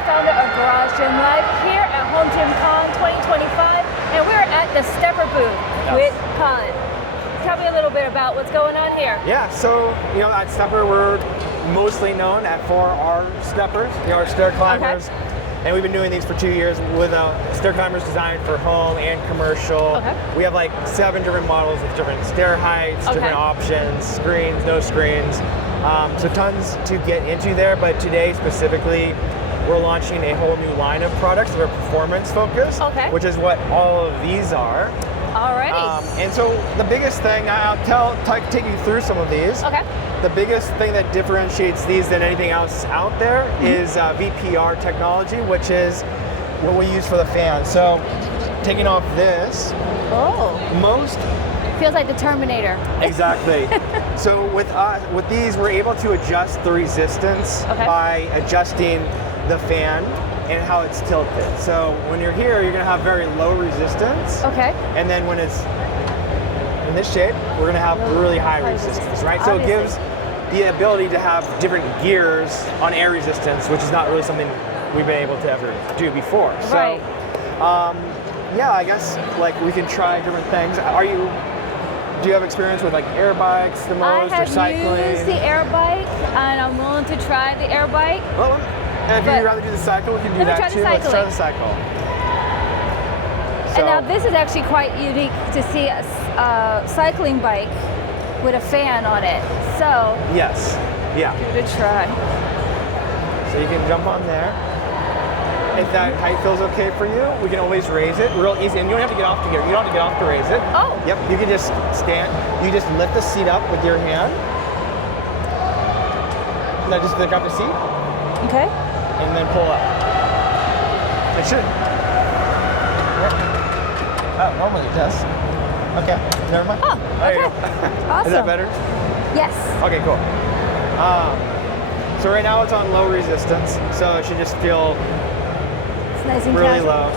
co-founder of Garage Gym Live here at HomeGymCon 2025, and we're at the STEPR booth with Colin. Tell me a little bit about what's going on here. Yeah, so at STEPR we're mostly known for our steppers, our stair climbers, and we've been doing these for 2 years with stair climbers designed for home and commercial. We have like 7 different models with different stair heights, different options, screens, no screens. So tons to get into there, but today specifically we're launching a whole new line of products that are performance focused, which is what all of these are. Alrighty. And so the biggest thing, I'll take you through some of these. The biggest thing that differentiates these than anything else out there is VPR technology, which is what we use for the fan. So taking off this, most feels like the Terminator. Exactly. So with these, we're able to adjust the resistance by adjusting the fan and how it's tilted. So when you're here, you're gonna have very low resistance. And then when it's in this shape, we're gonna have really high resistance, right? So it gives the ability to have different gears on air resistance, which is not really something we've been able to ever do before. So, yeah, I guess like we can try different things. Do you have experience with like air bikes the most, or cycling? I have used the air bike, and I'm willing to try the air bike. Well, if you'd rather do the cycle, we can do that too. Let's try the cycle. And now this is actually quite unique to see a cycling bike with a fan on it. So yes, yeah. Give it a try. So you can jump on there. If that height feels okay for you, we can always raise it real easy. And you don't have to get off to get it. You don't have to get off to raise it. Yep, you can just stand. You just lift the seat up with your hand. Now just pick up the seat. And then pull up. It should. Oh, normally it does. Okay, never mind. There you go. Awesome. Is that better? Yes. Okay, cool. So right now it's on low resistance, so it should just feel nice and really low.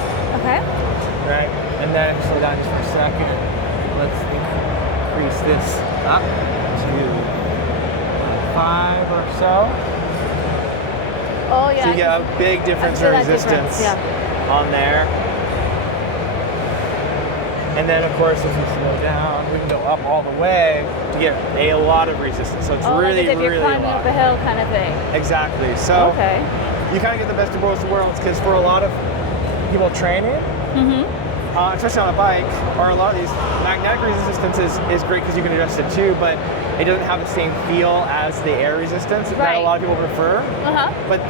Right. And then slow down just for a second. Let's increase this up to 5 or so. So you get a big difference in resistance on there. And then of course if we slow down, we can go up all the way to get a lot of resistance. So it's really, like if you're really climbing up a hill kind of thing. Exactly. So you kind of get the best of both worlds, because for a lot of people training, especially on a bike, or a lot of these, magnetic resistance is great because you can adjust it too, but it doesn't have the same feel as the air resistance that a lot of people prefer. But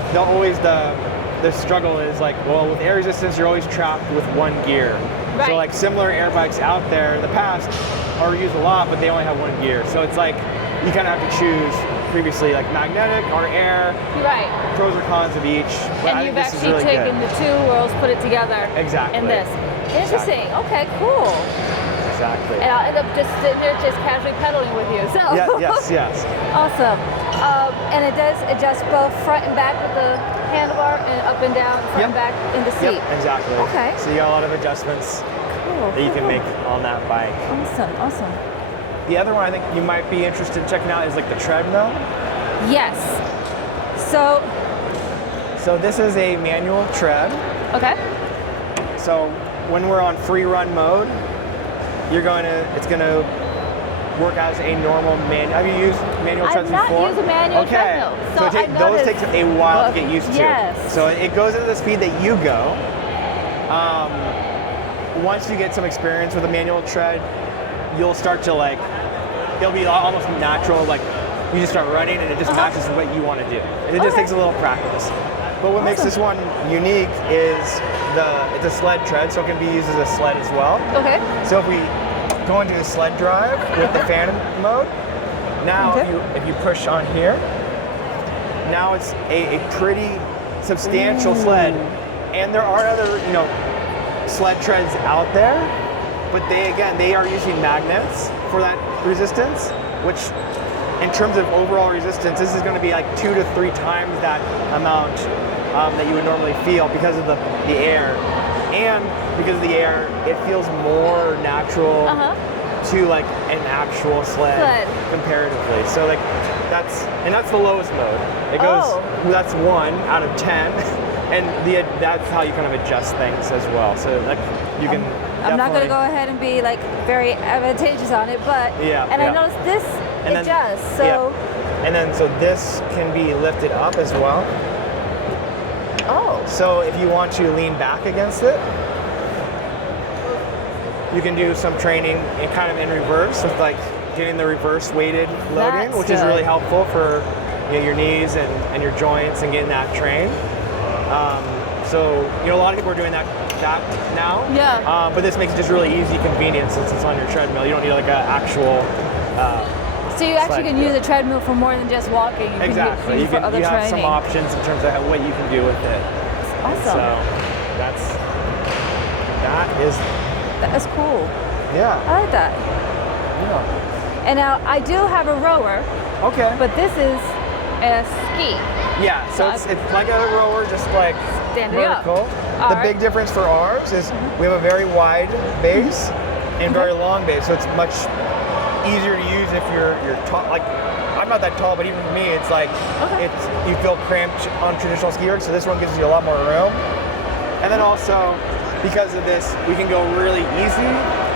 the struggle is like, well, with air resistance, you're always trapped with one gear. So like similar air bikes out there in the past are used a lot, but they only have one gear. So it's like you kind of have to choose previously, like magnetic or air. Pros or cons of each. But and you've actually taken the two worlds, put it together. In this. Interesting. Okay, cool. Exactly. And I'll end up just sitting there just casually pedaling with you. So. Yes. Awesome. And it does adjust both front and back with the handlebar, and up and down, front and back in the seat. Exactly. So you got a lot of adjustments that you can make on that bike. Awesome. The other one I think you might be interested in checking out is like the treadmill. Yes. So this is a manual tread. So when we're on free run mode, it's gonna work as a normal manual. Have you used manual treads before? I've not used a manual treadmill. So those take a while to get used to. So it goes at the speed that you go. Once you get some experience with a manual tread, you'll start to it'll be almost natural, like you just start running and it just matches what you want to do. And it just takes a little practice. But what makes this one unique is it's a sled tread, so it can be used as a sled as well. So if we go into a sled drive with the fan mode, now if you push on here, now it's a pretty substantial sled. And there are other sled treads out there, but they are using magnets for that resistance, which in terms of overall resistance, this is going to be like 2 to 3 times that amount that you would normally feel because of the air. And because of the air, it feels more natural to like an actual sled comparatively. So like that's the lowest mode. It goes, that's 1 out of 10. And that's how you kind of adjust things as well. So like you can. I'm not going to go ahead and be like very advantageous on it, but I noticed this adjusts. So and then so this can be lifted up as well. Oh. So if you want to lean back against it, you can do some training and kind of in reverse with like getting the reverse weighted loading, which is really helpful for your knees and your joints and getting that trained. So a lot of people are doing that now. Yeah. But this makes it just really easy, convenient since it's on your treadmill. You don't need like an actual. So you actually can use a treadmill for more than just walking. You exactly. Can use it for other you have training. some options in terms of what you can do with it. Awesome. So that is cool. Yeah. I like that. Yeah. And now I do have a rower. Okay. But this is a ski. Yeah, so it's like a rower, just like vertical. The big difference for ours is we have a very wide base and very long base, so it's much easier to use if you're tall. Like I'm not that tall, but even for me, it's like you feel cramped on traditional ski ergs. So this one gives you a lot more room. And then also because of this, we can go really easy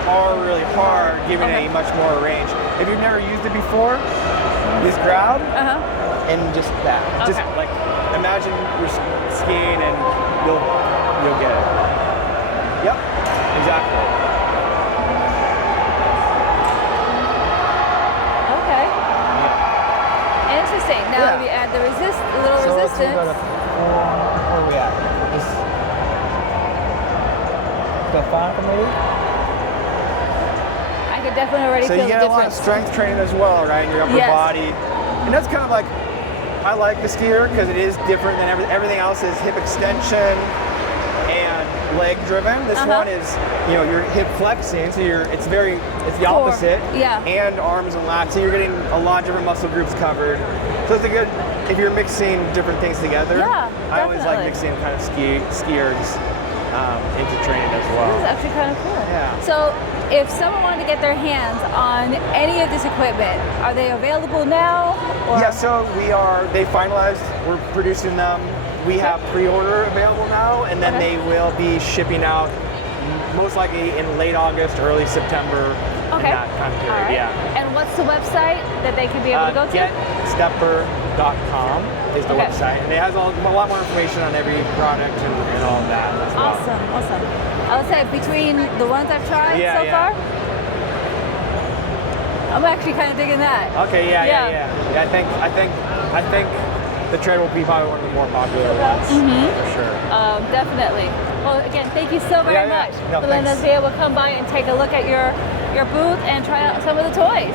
or really hard, giving it a much more range. If you've never used it before, just grab and just that. Just like imagine you're skiing and you'll get it. Yep, exactly. Okay. Yeah. Interesting. Now we add the little resistance. Let's go to 4. Where are we at? Is that 5 maybe? I could definitely already feel the difference. So you get a lot of strength training as well, right? In your upper body. And that's kind of like, I like the skier because it is different than everything else is hip extension and leg driven. This one is, your hip flexing, so it's the opposite. Yeah. And arms and lats, so you're getting a lot of different muscle groups covered. So it's a good, if you're mixing different things together. Yeah, I always like mixing kind of skiers into training as well. This is actually kind of cool. Yeah. So if someone wanted to get their hands on any of this equipment, are they available now? Or? Yeah, so they finalized, we're producing them. We have pre-order available now, and then they will be shipping out most likely in late August, early September, in that time period, And what's the website that they can be able to go to? GetStepr.com is the website, and it has a lot more information on every product and all of that as well. Awesome. I would say between the ones I've tried so far, I'm actually kind of digging that. Okay, yeah. I think the Tread will be probably one of the more popular ones for sure. Definitely. Well, again, thank you so very much No, for letting us be able to come by and take a look at your booth and try out some of the toys.